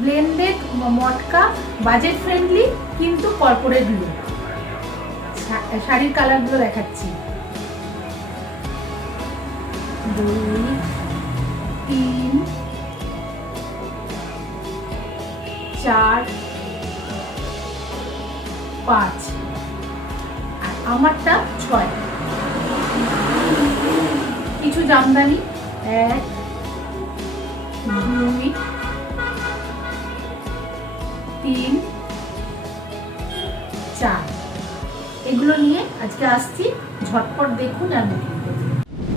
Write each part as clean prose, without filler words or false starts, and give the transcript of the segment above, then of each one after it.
Blended মটকা, budget friendly কিন্তু corporate look. শাড়ির কালারগুলো দেখাচ্ছি, 2 3 4 5 আর আমারটা 6। কিছু জামদানি, 1 2 3 4। এগুলো নিয়ে আজকে আসছি, ঝটপট দেখুন আর বুকিং করুন।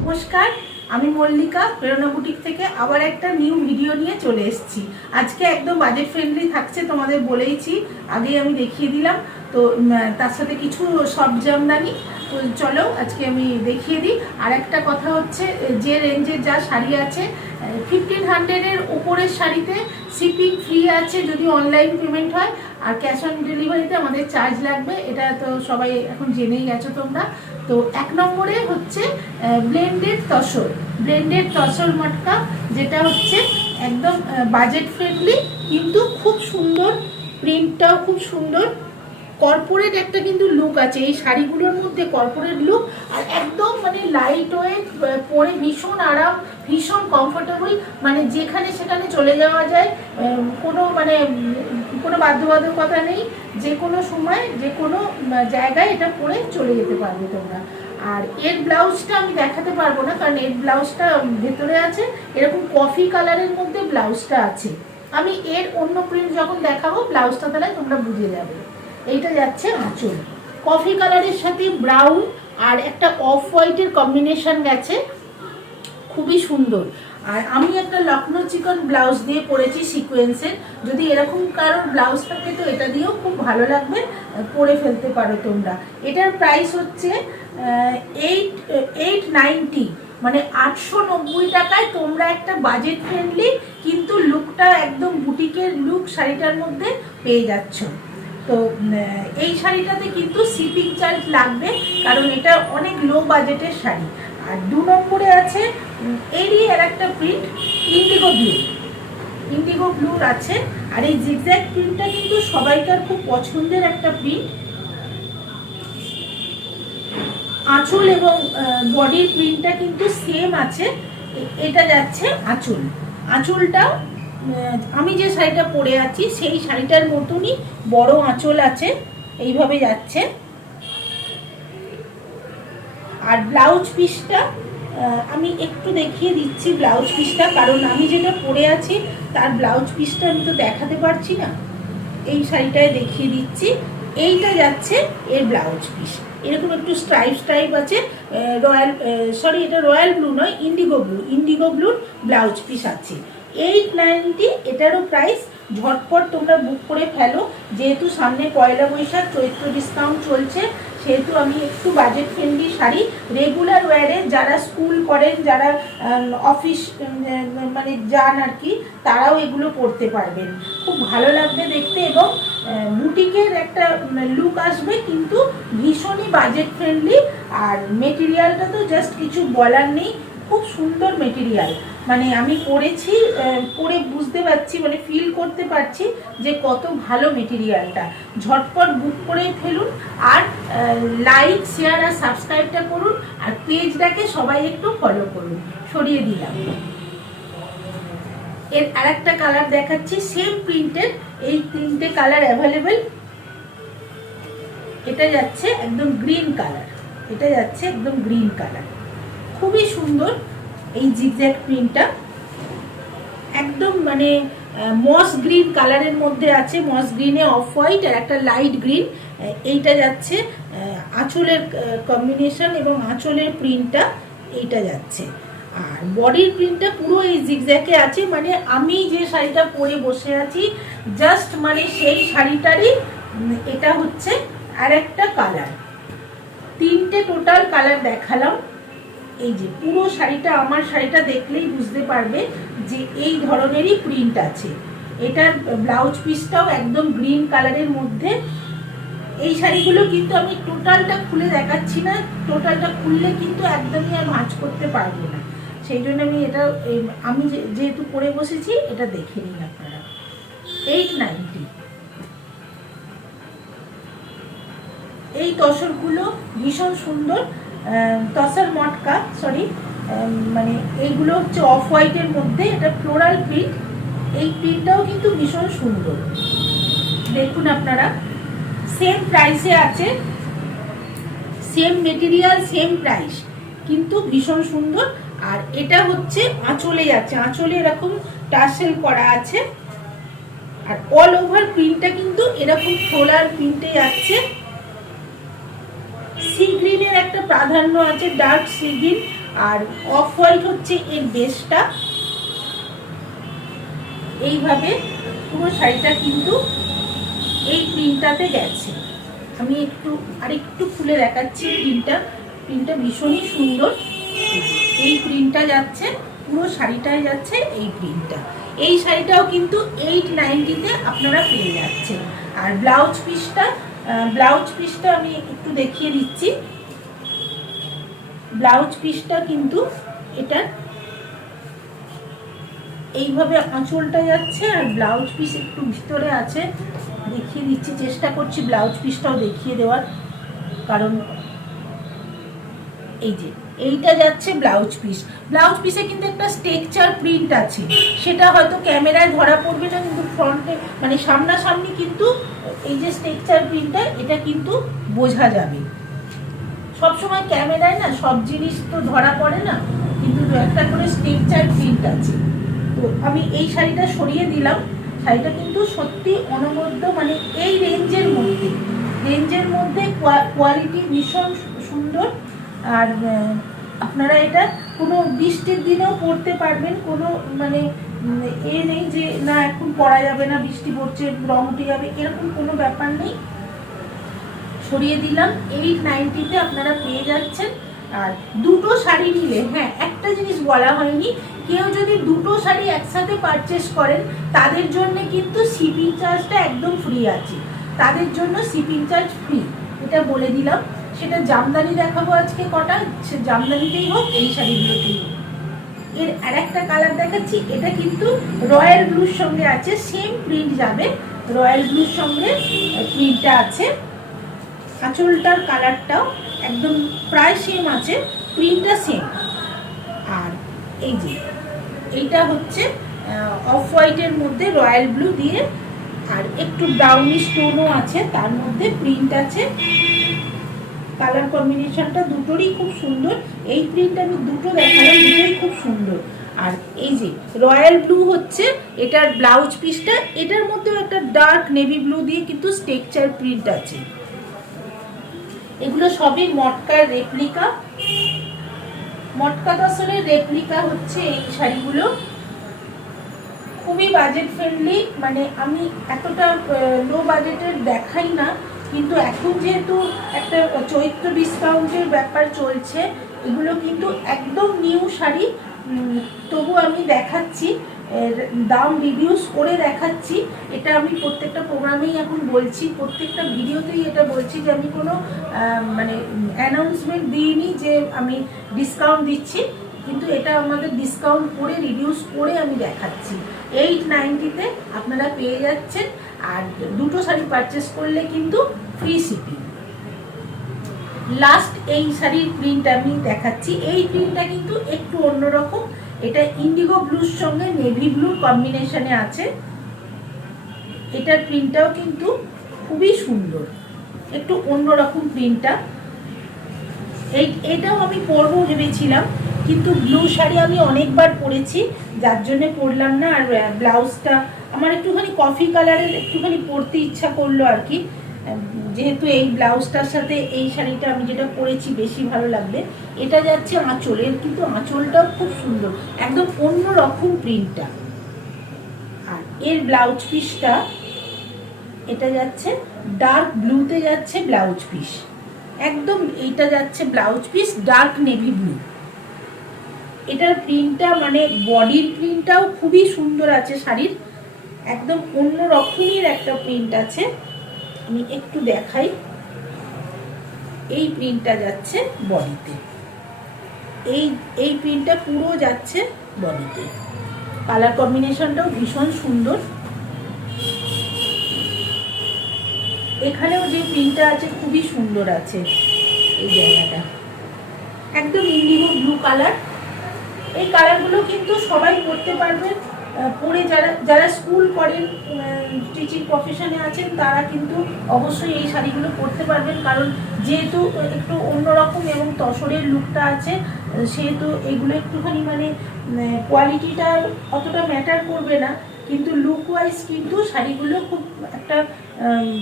নমস্কার, আমি মল্লিকা প্রেরণা বুটিক থেকে আবার একটা নিউ ভিডিও নিয়ে চলে এসেছি। আজকে একদম বাজেট ফ্রেন্ডলি থাকছে, তোমাদের বলেইছি, আগেই আমি দেখিয়ে দিলাম। তো তার সাথে কিছু সফট জামদানি, তো চলো আজকে আমি দেখিয়ে দিই। আর একটা কথা হচ্ছে, যে রেঞ্জের যা শাড়ি আছে 1500-এর উপরের শাড়িতে শিপিং ফ্রি আছে যদি অনলাইন পেমেন্ট হয়, আর ক্যাশ অন ডেলিভারিতে আমাদের চার্জ লাগবে, এটা তো সবাই এখন জেনেই গেছো তোমরা। তো 1 নম্বরে হচ্ছে ব্লেন্ডেড তসর মটকা, যেটা হচ্ছে একদম বাজেট ফ্রেন্ডলি কিন্তু খুব সুন্দর, প্রিন্টটাও খুব সুন্দর, কর্পোরেট একটা কিন্তু লুক আছে এই শাড়িগুলোর মধ্যে, কর্পোরেট লুক। আর একদম মানে লাইট ওয়েট, পরে ভীষণ আরাম, ভীষণ কমফোর্টেবল, মানে যেখানে সেখানে চলে যাওয়া যায়, কোনো মানে কোনো বাধ্যবাধকতা নেই, যে কোনো সময় যে কোনো জায়গায় এটা পরে চলে যেতে পারবে তোমরা। আর এর ব্লাউজটা আমি দেখাতে পারবো না, কারণ এর ব্লাউজটা ভেতরে আছে, এরকম কফি কালারের মধ্যে ব্লাউজটা আছে। আমি এর অন্য প্রিন্ট যখন দেখাবো ব্লাউজটা তাহলে তোমরা বুঝে যাবে। এইটা যাচ্ছে আঁচল, কফি কালারের সাথে ব্রাউন আর একটা অফ হোয়াইটের কম্বিনেশন গেছে, খুবই সুন্দর। আর আমি একটা লখনৌ চিকন ব্লাউজ দিয়ে পরেছি সিকোয়েন্সের, যদি এরকম কারোর ব্লাউজ থাকে তো এটা দিয়েও খুব ভালো লাগবে, পরে ফেলতে পারো তোমরা। এটার প্রাইস হচ্ছে 890, মানে 890 টাকায় তোমরা একটা বাজেট ফ্রেন্ডলি কিন্তু লুকটা একদম বুটিকের লুক শাড়িটার মধ্যে পেয়ে যাচ্ছ। তো এই শাড়িটাতে কিন্তু শিপিং চার্জ লাগবে, কারণ এটা অনেক লো বাজেটের শাড়ি। আর 2 নম্বরে আছে এরই আর একটা প্রিন্ট, ইন্ডিগো ব্লুর আছে। আর এই জিগজ্যাগ প্রিন্টটা কিন্তু সবাইকার খুব পছন্দের একটা প্রিন্ট। আঁচল এবং বডির প্রিন্টটা কিন্তু সেম আছে। এটা যাচ্ছে আঁচলটা আমি যে শাড়িটা পরে আছি সেই শাড়িটার মতনই বড় আঁচল আছে, এইভাবে যাচ্ছে। আর ব্লাউজ পিসটা আমি একটু দেখিয়ে দিচ্ছি ব্লাউজ পিসটা, কারণ আমি যেটা পরে আছি তার ব্লাউজ পিসটা আমি তো দেখাতে পারছি না, এই শাড়িটায় দেখিয়ে দিচ্ছি। এইটা যাচ্ছে এর ব্লাউজ পিস, এরকম একটু স্ট্রাইপ আছে, এটা রয়্যাল ব্লু নয়, ইন্ডিগো ব্লুর ব্লাউজ পিস আছে। 890 এটারও প্রাইস। ঝটপট তোমরা বুক করে ফেলো, যেহেতু সামনে পয়লা বৈশাখ, চৈত্র ডিসকাউন্ট চলছে, সেহেতু আমি একটু বাজেট ফ্রেন্ডলি শাড়ি, রেগুলার ওয়্যারে যারা স্কুল করেন, যারা অফিস মানে যান আর কি, তারাও এগুলো পরতে পারবেন, খুব ভালো লাগবে দেখতে, এবং বুটিকের একটা লুক আসবে, কিন্তু ভীষণই বাজেট ফ্রেন্ডলি। আর মেটেরিয়ালটা তো জাস্ট কিছু বলার নেই, খুব সুন্দর মেটেরিয়াল, মানে আমি পরেছি, পরে বুঝতে পারছি, মানে ফিল করতে পারছি যে কত ভালো মেটেরিয়ালটা। ঝটপট বুক করে ফেলুন, আর লাইক, শেয়ার আর সাবস্ক্রাইবটা করুন, আর পেজটাকে সবাই একটু ফলো করুন। সরিয়ে দিলাম। এর আর একটা কালার দেখাচ্ছি, সেম প্রিন্টের, এই 3টে কালার অ্যাভেলেবেল। এটা যাচ্ছে একদম গ্রিন কালার, খুবই সুন্দর এই জিগজ্যাগ প্রিন্টটা, একদম মানে মস গ্রিন কালারের মধ্যে আছে, মস গ্রিনে অফ হোয়াইট আর একটা লাইট গ্রিন। এইটা যাচ্ছে আঁচলের কম্বিনেশন এবং আঁচলের প্রিন্টটা এইটা যাচ্ছে। আর বডির প্রিন্টটা পুরো এই জিগজ্যাগে আছে, মানে আমি যে শাড়িটা পরে বসে আছি জাস্ট মানে সেই শাড়িটারই এটা হচ্ছে আর একটা কালার। 3টে টোটাল কালার দেখালাম। এই যে পুরো শাড়িটা, আমার শাড়িটা দেখলেই বুঝতে পারবে যে এই ধরনেরই প্রিন্ট আছে। এটার ব্লাউজ পিসটাও একদম গ্রিন কালারের মধ্যে। এই শাড়িগুলো কিন্তু আমি টোটালটা খুলে দেখাচ্ছি না, টোটালটা খুললে কিন্তু একদমই আর ভাঁজ করতে পারবো না, সেই জন্য আমি এটা আমি যেহেতু পরে বসেছি এটা দেখে নিন আপনারা। 890। এই তসরগুলো ভীষণ সুন্দর, তসর মটকা, সরি, মানে এইগুলো হচ্ছে অফ হোয়াইটের মধ্যে, এটা ফ্লোরাল প্রিন্ট। এই প্রিন্টটাও কিন্তু ভীষণ সুন্দর, দেখুন আপনারা। সেম প্রাইসে আছে, সেম মেটেরিয়াল, সেম প্রাইস, কিন্তু ভীষণ সুন্দর। আর এটা হচ্ছে আঁচলে যাচ্ছে, আঁচলে এরকম টাসেল করা আছে, আর অল ওভার প্রিন্টটা কিন্তু এরকম ফ্লোরাল প্রিন্টে যাচ্ছে। সি গ্রিনের একটা প্রাধান্য আছে, ডার্ক সি গ্রিন, আর অফ হোয়াইট হচ্ছে এর বেসটা। এইভাবে পুরো শাড়িটা কিন্তু এই প্রিন্টটাতে গেছে। আমি আরেকটু খুলে দেখাচ্ছি প্রিন্টটা ভীষণই সুন্দর। এই প্রিন্টটা যাচ্ছে, পুরো শাড়িটায় যাচ্ছে এই প্রিন্টটা। এই শাড়িটাও কিন্তু 890-তে আপনারা পেয়ে যাচ্ছেন। আর ব্লাউজ পিসটা আমি একটু দেখিয়ে দিচ্ছি। ব্লাউজ পিসটা কিন্তু এটা এইভাবে আঁচলটা যাচ্ছে, আর ব্লাউজ পিস একটু ভিতরে আছে, দেখিয়ে দিচ্ছি, চেষ্টা করছি ব্লাউজ পিসটাও দেখিয়ে দেওয়ার, কারণ এই যে এইটা যাচ্ছে ব্লাউজ পিসে কিন্তু একটা স্ট্রাকচার প্রিন্ট আছে, সেটা হয়তো ক্যামেরায় ধরা পড়বে না, কিন্তু ফ্রন্টে মানে সামনাসামনি কিন্তু এই যে স্ট্রাকচার প্রিন্টটা, এটা কিন্তু বোঝা যাবে। সবসময় ক্যামেরায় না সব জিনিস তো ধরা পড়ে না, কিন্তু একটা করে স্ট্রাকচার প্রিন্ট আছে। তো আমি এই শাড়িটা সরিয়ে দিলাম। শাড়িটা কিন্তু সত্যি অনবদ্য, মানে এই রেঞ্জের মধ্যে কোয়ালিটি ভীষণ সুন্দর। আর আপনারা এটা কোনো বৃষ্টির দিনেও পরতে পারবেন, কোনো মানে এ নেই যে না এখন পরা যাবে না, বৃষ্টি পড়ছে রং উঠে যাবে, এরকম কোনো ব্যাপার নেই। সরিয়ে দিলাম। 890-তে আপনারা পেয়ে যাচ্ছেন। আর দুটো শাড়ি নিলে, হ্যাঁ একটা জিনিস বলা হয়নি, কেউ যদি দুটো শাড়ি একসাথে পারচেস করেন তাদের জন্য কিন্তু শিপিং চার্জটা একদম ফ্রি আছে, তাদের জন্য শিপিং চার্জ ফ্রি, এটা বলে দিলাম। সেটা জামদানি দেখাবো আজকে কটা, সে জামদানিতেই হোক, এই শাড়িগুলোতেই হোক। এর আর একটা কালার দেখাচ্ছি, এটা কিন্তু রয়্যাল ব্লুর সঙ্গে আছে, সেম প্রিন্ট যাবে, রয়্যাল ব্লুর সঙ্গে প্রিন্টটা আছে। আঁচলটার কালারটাও একদম প্রায় সেম আছে, প্রিন্টটা সেম। আর এই যে এইটা হচ্ছে অফ হোয়াইটের মধ্যে রয়্যাল ব্লু দিয়ে, আর একটু ব্রাউনিশ টোনও আছে, তার মধ্যে প্রিন্ট আছে। কালার কম্বিনেশনটা দুটোরই খুব সুন্দর। এই প্রিন্ট আমি দুটো দেখালাম, দুটোই খুব সুন্দর। আর এই যে রয়্যাল ব্লু হচ্ছে এটার ব্লাউজ পিসটা, এটার মধ্যেও একটা ডার্ক নেভি ব্লু দিয়ে কিন্তু স্ট্রাকচার প্রিন্ট আছে। এগুলো সবই মটকার রেপ্লিকা, মটকা তসরের রেপ্লিকা হচ্ছে এই শাড়িগুলো। খুবই বাজেট ফ্রেন্ডলি, মানে আমি এতটা লো বাজেটের দেখাই না, কিন্তু এখন যেহেতু একটা চৈত্র ডিসকাউন্টের ব্যাপার চলছে, এগুলো কিন্তু একদম নিউ শাড়ি, তবু আমি দেখাচ্ছি, দাম রিডিউস করে দেখাচ্ছি। এটা আমি প্রত্যেকটা প্রোগ্রামেই এখন বলছি, প্রত্যেকটা ভিডিওতেই এটা বলছি যে আমি কোনো মানে অ্যানাউন্সমেন্ট দিইনি যে আমি ডিসকাউন্ট দিচ্ছি, কিন্তু এটা আমাদের ডিসকাউন্ট করে রিডিউস করে আমি দেখাচ্ছি। 890-তে আপনারা পেয়ে যাচ্ছেন। আর দুটো শাড়ি পারচেস করলে কিন্তু ফ্রি শিপিং। লাস্ট এই শাড়ির প্রিন্ট আমি দেখাচ্ছি। এই প্রিন্টটা কিন্তু একটু অন্যরকম, এটা ইন্ডিগো ব্লুর সঙ্গে নেভি ব্লুর কম্বিনেশনে আছে। এটার প্রিন্টটাও কিন্তু খুবই সুন্দর, একটু অন্যরকম প্রিন্টটা। এটাও আমি পরবো ভেবেছিলাম, কিন্তু ব্লু শাড়ি আমি অনেকবার পরেছি, যার জন্যে পরলাম না। আর ব্লাউজটা আমার একটুখানি কফি কালারের একটুখানি পরতে ইচ্ছা করলো আর কি, যেহেতু এই ব্লাউজটার সাথে এই শাড়িটা আমি যেটা পরেছি বেশি ভালো লাগবে। এটা যাচ্ছে আঁচলের, কিন্তু আঁচলটাও খুব সুন্দর, একদম অন্য রকম প্রিন্টটা। আর এর ব্লাউজ পিসটা এটা যাচ্ছে ডার্ক ব্লুতে যাচ্ছে ব্লাউজ পিস, একদম এইটা যাচ্ছে blouse piece dark navy blue. এটার প্রিন্টটা মানে বডির প্রিন্টটাও খুবই সুন্দর আছে শাড়ির, একদম অন্য রকমের একটা প্রিন্ট আছে। আমি একটু দেখাই, এই প্রিন্টটা যাচ্ছে বডিতে, এই প্রিন্টটা পুরো যাচ্ছে বডিতে। কালার কম্বিনেশনটাও ভীষণ সুন্দর। এখানেও যে প্রিন্টটা আছে খুবই সুন্দর আছে। এই জায়গাটা একদম ইন্ডিগো ব্লু কালার। এই কালারগুলো কিন্তু সবাই পরতে পারবেন। পরে যারা যারা স্কুল করেন, টিচিং প্রফেশনে আছেন, তারা কিন্তু অবশ্যই এই শাড়িগুলো পরতে পারবেন, কারণ যেহেতু একটু অন্যরকম এবং তসরের লুকটা আছে, সেহেতু এগুলো একটুখানি মানে কোয়ালিটিটা অতটা ম্যাটার করবে না, কিন্তু লুক ওয়াইজ কিন্তু শাড়িগুলো খুব একটা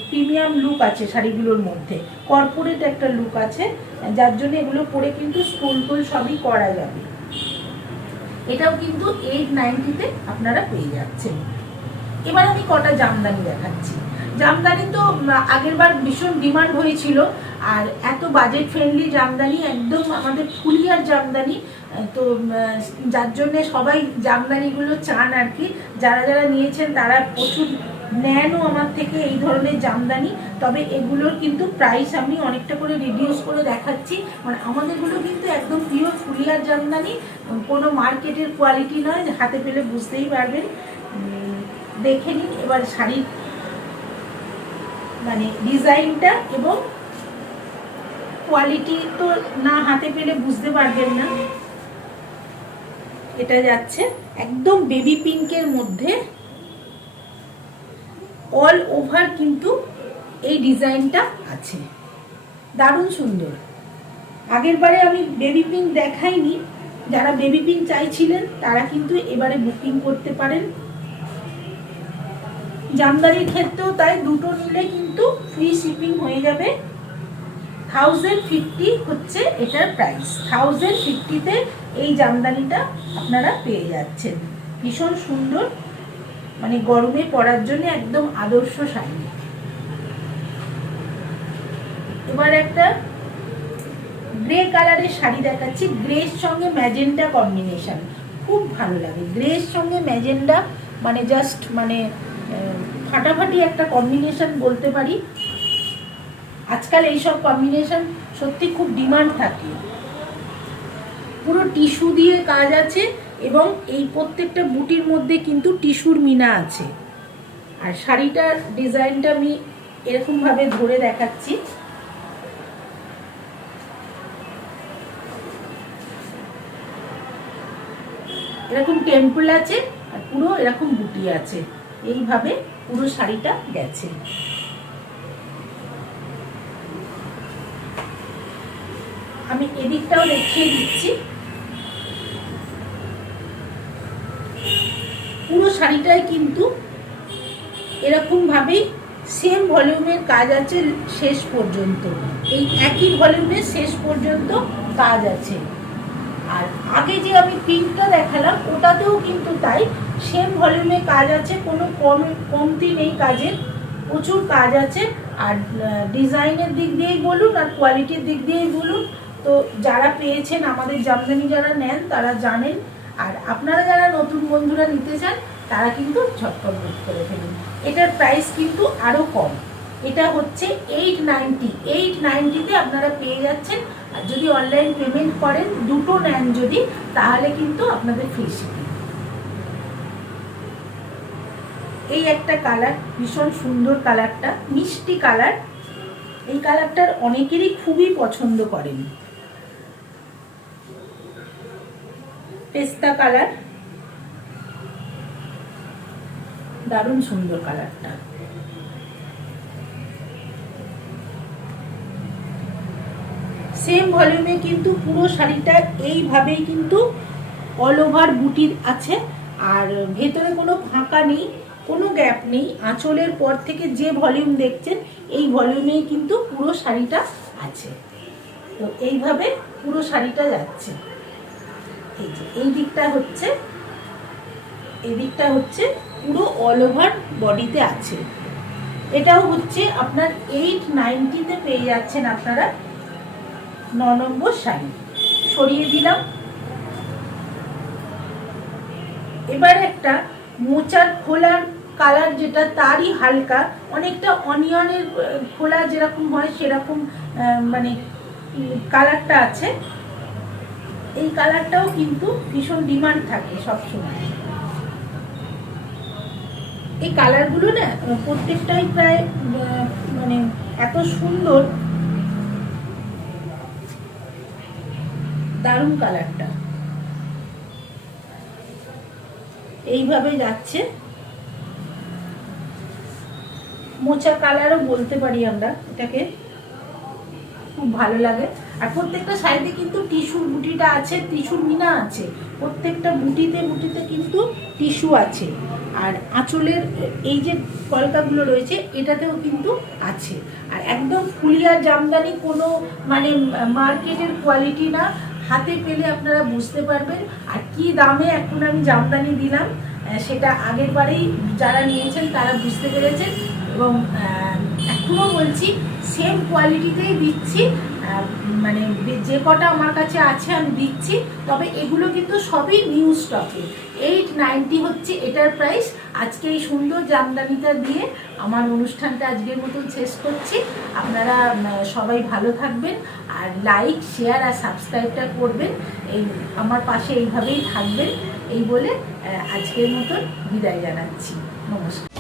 প্রিমিয়াম লুক আছে শাড়িগুলোর মধ্যে, কর্পোরেট একটা লুক আছে, যার জন্য এগুলো পরে কিন্তু স্কুল টোল সবই করা যাবে। এটাও কিন্তু 890-তে আপনারা পেয়ে যাচ্ছেন। এবার আমি কটা জামদানি দেখাচ্ছি। জামদানি তো আগের বার ভীষণ ডিমান্ড হয়েছিল, আর এত বাজেট ফ্রেন্ডলি জামদানি, একদম আমাদের ফুলিয়ার জামদানি, তো যার জন্যে সবাই জামদানিগুলো চান আর কি। যারা যারা নিয়েছেন তারা প্রচুর নেনও আমার থেকে এই ধরনের জামদানি। তবে এগুলোর কিন্তু প্রাইস আমি অনেকটা করে রিডিউস করে দেখাচ্ছি, মানে আমাদেরগুলো কিন্তু একদম পিওর ফুলিয়ার জামদানি, কোনো মার্কেটের কোয়ালিটি নয়, হাতে পেলে বুঝতেই পারবেন। দেখে নিন এবার শাড়ির মানে ডিজাইনটা এবং কোয়ালিটি তো না হাতে পেলে বুঝতে পারবেন না। এটা যাচ্ছে একদম বেবি পিঙ্কের মধ্যে, অল ওভার কিন্তু এই ডিজাইনটা আছে, দারুণ সুন্দর। আগের বারে আমি বেবি পিঙ্ক দেখাইনি, যারা বেবি পিঙ্ক চাইছিলেন তারা কিন্তু এবারে বুকিং করতে পারেন। জামদানির ক্ষেত্রেও তাই, দুটো নিলে কিন্তু ফ্রি শিপিং হয়ে যাবে। 1050 হচ্ছে এটার প্রাইস। 1050-তে এই জামদানিটা আপনারা পেয়ে যাচ্ছেন। ভীষণ সুন্দর, মানে গরমে পরার জন্য একদম আদর্শ শাড়ি। এবার একটা গ্রে কালারের শাড়ি দেখাচ্ছি, গ্রের সঙ্গে ম্যাজেন্ডা কম্বিনেশন, খুব ভালো লাগে। গ্রের সঙ্গে ম্যাজেন্ডা মানে জাস্ট মানে ফাটাফাটি একটা কম্বিনেশন বলতে পারি। আজকাল এইসব কম্বিনেশন সত্যি খুব ডিমান্ড থাকে। পুরো টিস্যু দিয়ে কাজ আছে এবং এই প্রত্যেকটা বুটির মধ্যে কিন্তু টিস্যুর মিনা আছে। আর শাড়িটার ডিজাইনটা আমি এরকমভাবে ধরে দেখাচ্ছি। এরকম টেম্পল আছে আর পুরো এরকম বুটি আছে, এইভাবে পুরো শাড়িটা গেছে। আমি এদিকটাও দেখিয়ে দিচ্ছি। পুরো শাড়িটাই কিন্তু এরকম ভাবেই সেম ভলিউমের কাজ আছে শেষ পর্যন্ত, এই একই ভলিউমের শেষ পর্যন্ত কাজ আছে। আর আগে যে আমি পিঙ্কটা দেখালাম ওটাতেও কিন্তু তাই, সেম ভলিউমে কাজ আছে, কোনো কমতি নেই কাজের, প্রচুর কাজ আছে। আর ডিজাইনের দিক দিয়েই বলুন আর কোয়ালিটির দিক দিয়েই বলুন, তো যারা পেয়েছেন আমাদের জামদানি যারা নেন তারা জানেন। আর আপনারা যারা নতুন বন্ধুরা নিতে চান তারা কিন্তু ঝটপট বুক করে ফেলুন। এটার প্রাইস কিন্তু আরও কম, এটা হচ্ছে 890। 890-তে আপনারা পেয়ে যাচ্ছেন। আর যদি অনলাইন পেমেন্ট করেন, দুটো নেন যদি, তাহলে কিন্তু আপনাদের ফ্রি শিপিং। এই একটা কালার, ভীষণ সুন্দর কালারটা, মিষ্টি কালার। এই কালারটার অনেকেরই খুবই পছন্দ করেন। পেস্তা কালার, দারুণ সুন্দর কালারটা। সেম ভলিউমে কিন্তু পুরো শাড়িটা এইভাবেই কিন্তু অল ওভার বুটির আছে, আর ভেতরে কোনো ফাঁকা নেই, কোনো গ্যাপ নেই। আঁচলের পর থেকে যে ভলিউম দেখছেন এই ভলিউমেই কিন্তু পুরো শাড়িটা আছে। তো এইভাবে পুরো শাড়িটা যাচ্ছে। এই যে এই দিকটা হচ্ছে পুরো অল ওভার বডিতে আছে। এটাও হচ্ছে আপনার 890-তে পেয়ে যাচ্ছেন আপনারা। 9 নম্বর শাড়ি সরিয়ে দিলাম। এবার একটা মোচার খোলার কালার, যেটা তারই হালকা, অনেকটা অনিয়নের খোলা যেরকম হয় সেরকম মানে কালারটা আছে। এই কালারটাও কিন্তু ভীষণ ডিমান্ড থাকে সবসময়। এই কালারগুলো না প্রত্যেকটাই প্রায় মানে এত সুন্দর, দারুণ কালারটা এইভাবে যাচ্ছে, মোচা কালারও বলতে পারি আমরা এটাকে, খুব ভালো লাগে। আর প্রত্যেকটা সাইডে কিন্তু টিস্যুর বুটিটা আছে, টিস্যুর মিনা আছে, প্রত্যেকটা বুটিতে বুটিতে কিন্তু টিস্যু আছে। আর আঁচলের এই যে কলকাগুলো রয়েছে এটাতেও কিন্তু আছে। আর একদম ফুলিয়া জামদানি, কোনো মানে মার্কেটের কোয়ালিটি না, হাতে পেলে আপনারা বুঝতে পারবেন। আর কি দামে এখন আমি জামদানি দিলাম সেটা আগের বারেই যারা নিয়েছেন তারা বুঝতে পেরেছেন, এবং এখনও বলছি সেম কোয়ালিটিতেই দিচ্ছি। মানে যে কটা আমার কাছে আছে আমি দিচ্ছি, তবে এগুলো কিন্তু সবই নিউ স্টকে। 890 হচ্ছে এটার প্রাইস। আজকে এই সুন্দর জামদানিটা দিয়ে আমার অনুষ্ঠানটা আজকের মতন শেষ করছি। আপনারা সবাই ভালো থাকবেন, আর লাইক, শেয়ার আর সাবস্ক্রাইবটা করবেন, এই আমার পাশে এইভাবেই থাকবেন, এই বলে আজকের মতন বিদায় জানাচ্ছি। নমস্কার।